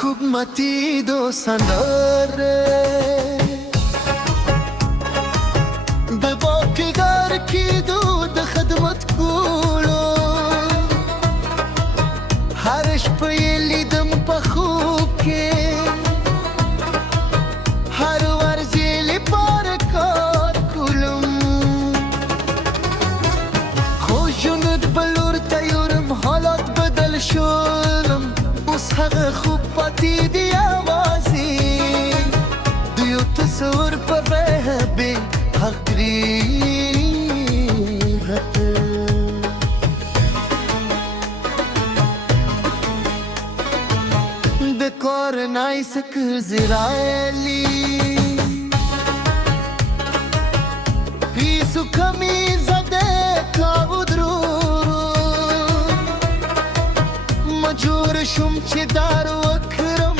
خوب متی دو سنداره به باقی گر کی دود خدمت کولو هرش پی لیدم پا خوب که هر ورزیلی پار کار کولم خوشوند بلور تیورم حالات بدل شدم اوس هغه خوب پاتی دی آوازی دیو تصور پا بی حق ریغت دکار نایسک زرائلی پیسو کمی زده کاو درو مجور شم چه دارو اکرم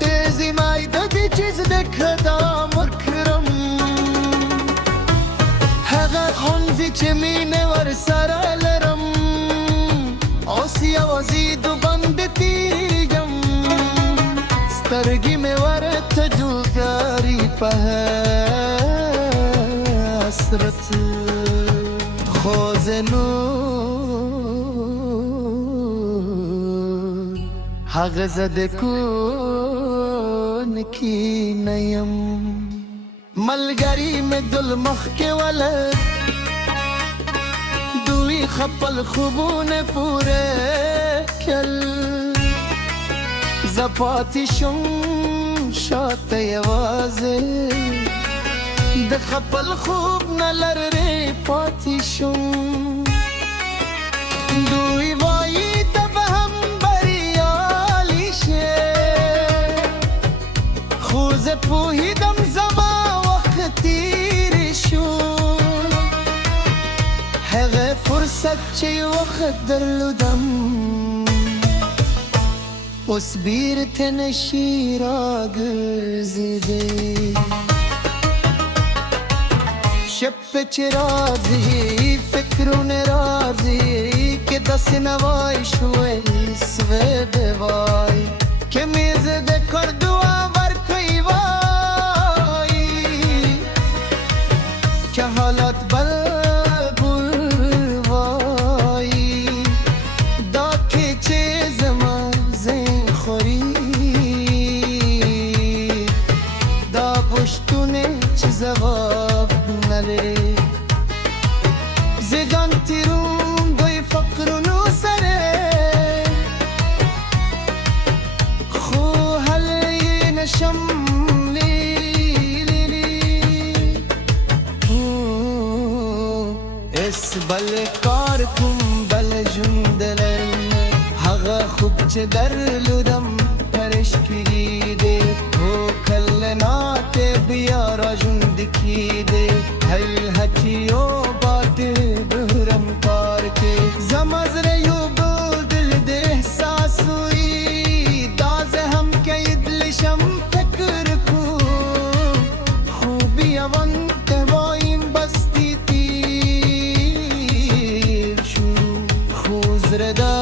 تیزی مایده دی چیز دکدام اکرم هغه خونزی چه مینه ور سره لرم آسی آوازی دو بند تیگم سترگی می ور تجوگاری په حسرت خوزنون حق زده کن کی نیم ملگری میں دل مخ کے ولد دوی خپل خوبون پوره کل زپاتی شم شات یوازه د خپل خوب نلر ری پاتی شم دوی وایی تب هم بریالی شه خوز پوهیدم زما وقت تیر شو هغه فرصت چه وقت درلودم اوس بیرته نشی را گرزیده شب چه رازی فکرون رازی که دست نوای شوی سوه بوای که میزده کردو آور کوی وای که حالات بلبل وای دا که چه زمان زین خوری دا بشتونه چه زواب نله زیدان تیرون دوی فقرونو سره خو حلی نشم اس بل کار کم بل جندلن هغه خوب چه درلودم پرش کیده او کلنات بیارا جندکیده هل هچیو بات بهرم کار که زمزره یو بل دل ده احساس ہوئی داز هم که دلشم فکر کو خوبی اونت و این بستی تیر شو خوزردا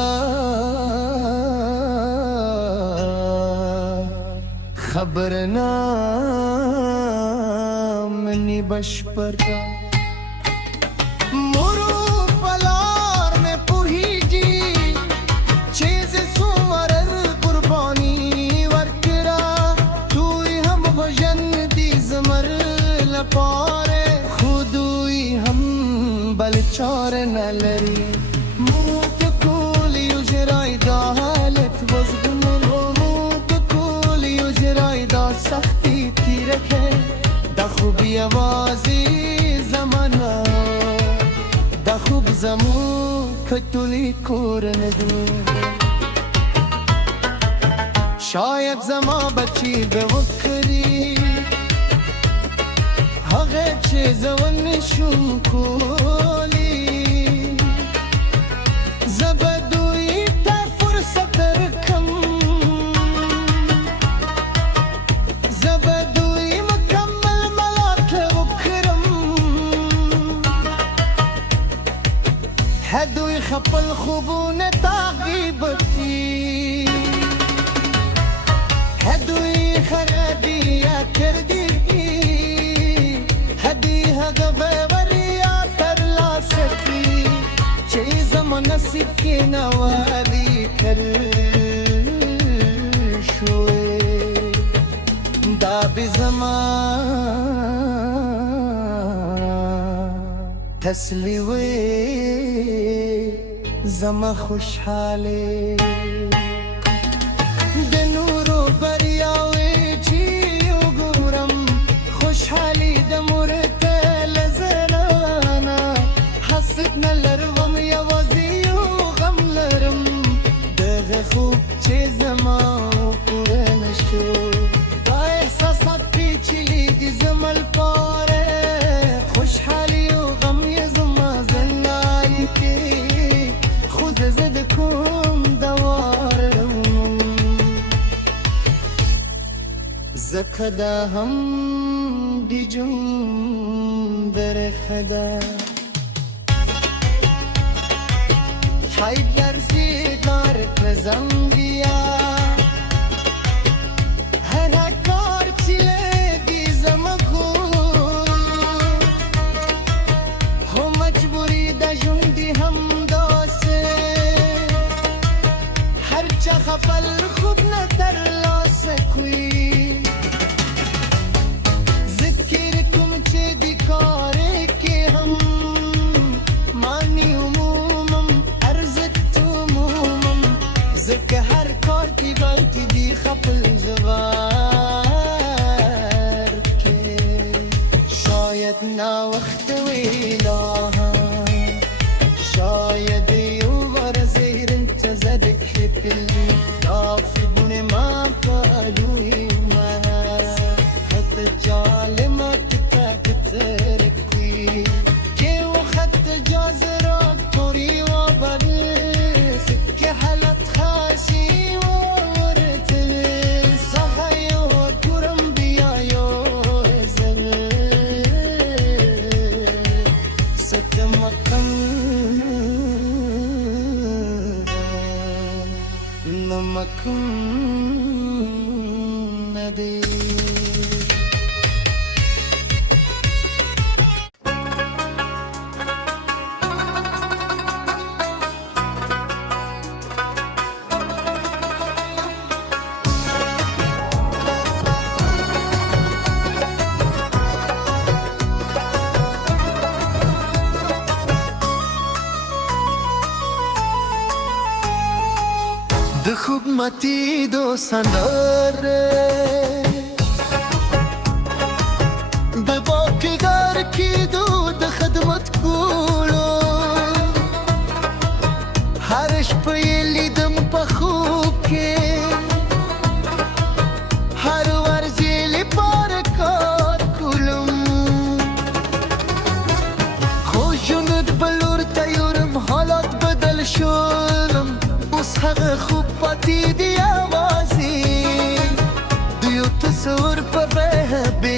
خبرنام نی بش پر مرو پلار میں پوہیجی چیز سومرر قربانی ورکرا توی هم بجن دی زمر لپاره خودوی هم بلچار نلری مرو ککولی اجرای دا حالت بزگن دا سختی تیرکه دا خوبی آوازی زمانا دا خوب زمون کتولی کور ندو شاید زما بچی به وکری هغه چیز ونشون کولی زبدوی تا فرصت رکم هدوی خپل خوبونه تا غیبتی هدوی خردی یا کردی هدی هدوی وریا تر لاسکی چه زمان نصیب کی نوادی کر شوی دا بی زمان تسلیوی زما خوشحالی د نورو بریاوی چی وګورم خوشحالی د مرته لزلانا حسد نه لرم یوازې یو غم لرم دغه خوب چې زما پوره نشو دا احساسات پیچلي دي زما لپاره خوشحالی و غم یې زما زندګۍ کې زد کوم دوارم زکه دا هم دی جون در خدا حیدر زیدار کزنگیا هر کار چیله دی زمکو هو مجبوری دا جون دی هم چه خپل خوب نه تر لاسه کوي ذکر کوم چې دی کار کې هم مانی عمومم ارزت عمومم ذکر هر کار کې بلکې دی خپل جوار کې شاید نا وخت ویلا شاید یو ورزیر انت زدک دافبون ما قالوا ما حتى جالمك تكتركي كي وخدت جازرك طري وبرسك حلت خاشي وورتل صحي وكرم بيا يوزل ستمكن نمکن ندی د خوب متی دو سندره د باقیګر کیدو د خدمت کولو هر شپه یې لیدم په خوب کې هر ورځ یې لپاره کار کولم خو ژوند بلور ته یورم حالات بدل شولم اوس هغه خوب پاتې دی یوازې د یو تصور په بیه بې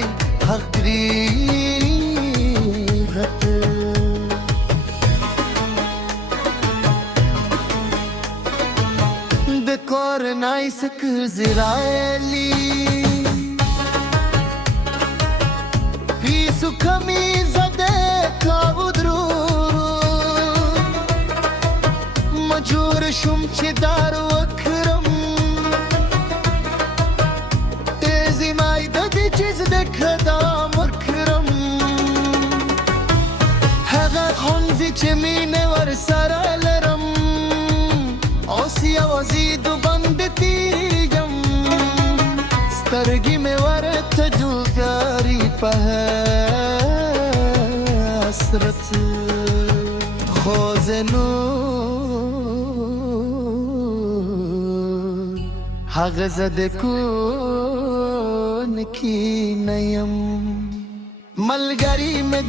حقیقت د کار نایسک زرایلی پیسو کمی زده کاو درو مجبور شوم چې دار وکړم تیزی مای د دې چیز د قدم ورکړم هغه ښوونځي چې مینه ورسره لرم اوس یوازې د بند تیږم سترګې مې ورته جوګاري په حسرت خو زه هغه زده کون کی نیم ملګری مې